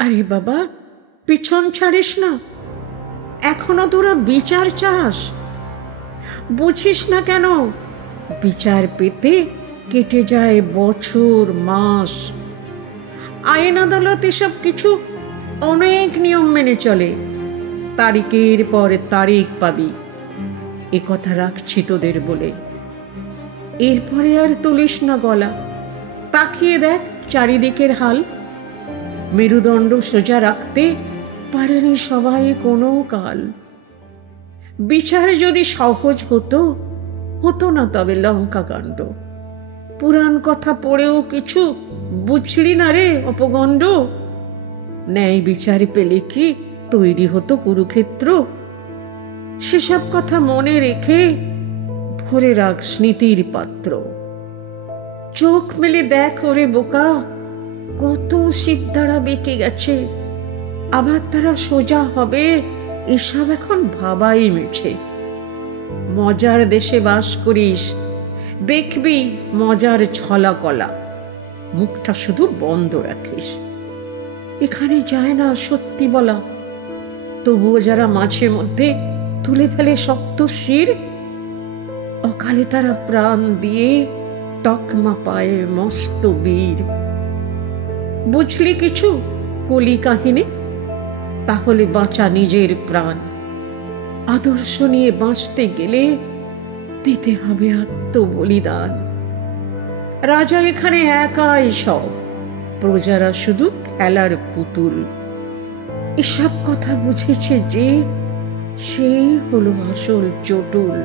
আরে বাবা, পিছন ছাড়িস না, এখনো তোরা বিচার চাস? বুঝিস না কেন? বিচার পেতে কেটে যায় বছর মাস। আইন আদালত এসব কিছু অনেক নিয়ম মেনে চলে। তারিখের পর তারিখ পাবি, এ কথা রাখছি তোদের বলে। এরপরে আর তুলিস না গলা। তাকিয়ে দেখ চারিদিকের হাল। মেরুদণ্ড সোজা রাখতে পারেনি সবাই কোনো কাল। বিচার যদি সহজ হতো, হতো না তবে লঙ্কা কাণ্ড। পুরাণ কথা পড়েও কিছু বুঝলি না রে অপগণ্ড। ন্যায় বিচার পেলে কি তৈরি হতো কুরুক্ষেত্র? সেসব কথা মনে রেখে ভরে রাখ স্মৃতির পাত্র। চোখ মেলে দেখ ওরে বোকা, কত সিদ্ধারা বেঁকে গেছে, আবার তারা সোজা হবে, এসব এখন ভাবাই মিছে। মজার দেশে বাস করিস, দেখবি মজার ছলা কলা। মুখটা শুধু বন্ধ রাখিস। এখানে যায় না সত্যি বলা, তবুও যারা মাঝে মধ্যে তুলে ফেলে শক্ত শির, অকালে তারা প্রাণ দিয়ে তকমা পায় মস্ত বীর। বুঝলি কিছু কলি কাহিনী? তাহলে বাঁচা নিজের প্রাণ। আদর্শ নিয়ে বাঁচতে গেলে দিতে হবে আত্মবলিদান। রাজা এখানে একাই সব, প্রজারা শুধু খেলার পুতুল। এসব কথা বুঝেছে যে, সেই হলো আসল চটুল।